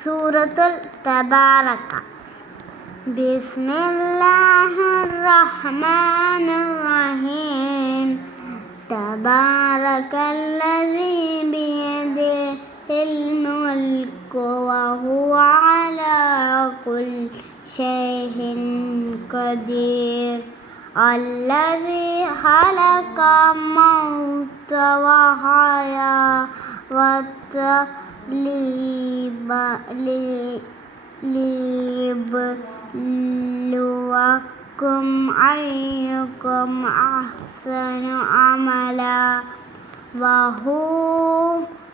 സൂറത്തുൽ തബാറക. ബിസ്മില്ലാഹിർ റഹ്മാനിർ റഹീം. തബാറകല്ലസീ ബിയദിഹിൽ മുൽക്കു വഹുവ അലാ കുല്ലി ഷൈഇൻ ഖദീർ. അല്ലസീ ഖലഖ മൗത വഹയാത ലിയബ്ലുവക്കും അയ്യുക്കും അഹ്സനു അമലാ വഹുവൽ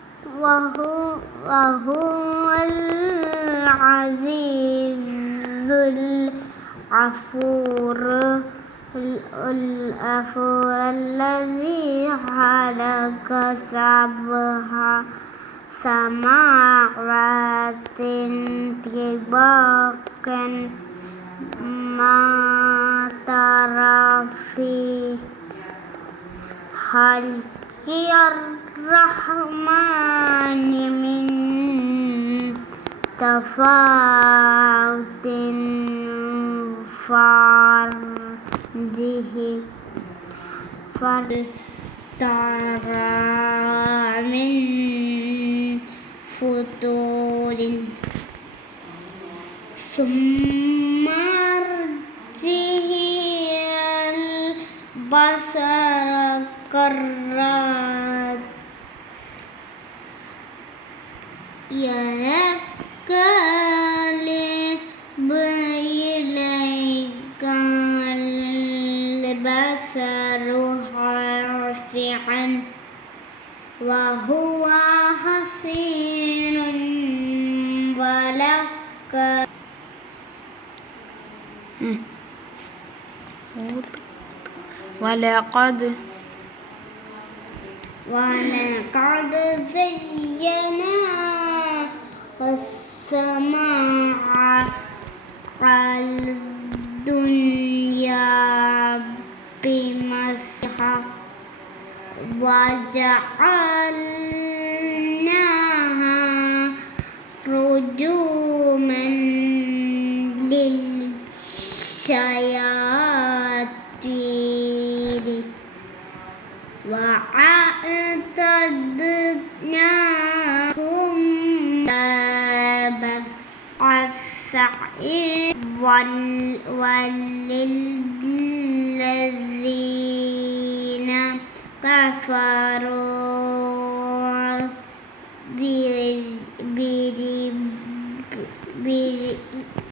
അസീസുൽ ഗഫൂർ. الذي خلق سبع سماوات طباقا ما ترى في خلق الرحمن من تفاوت ترى من فطور ثم ارجعي البصر كرتين ينقلب إليك البصر خاسئا وهو حسير ولقد زينا السماء الدنيا بمصباح وجعلناها رجوما للشياطين وأعتدناهم عذاب السعير. وللذين كفروا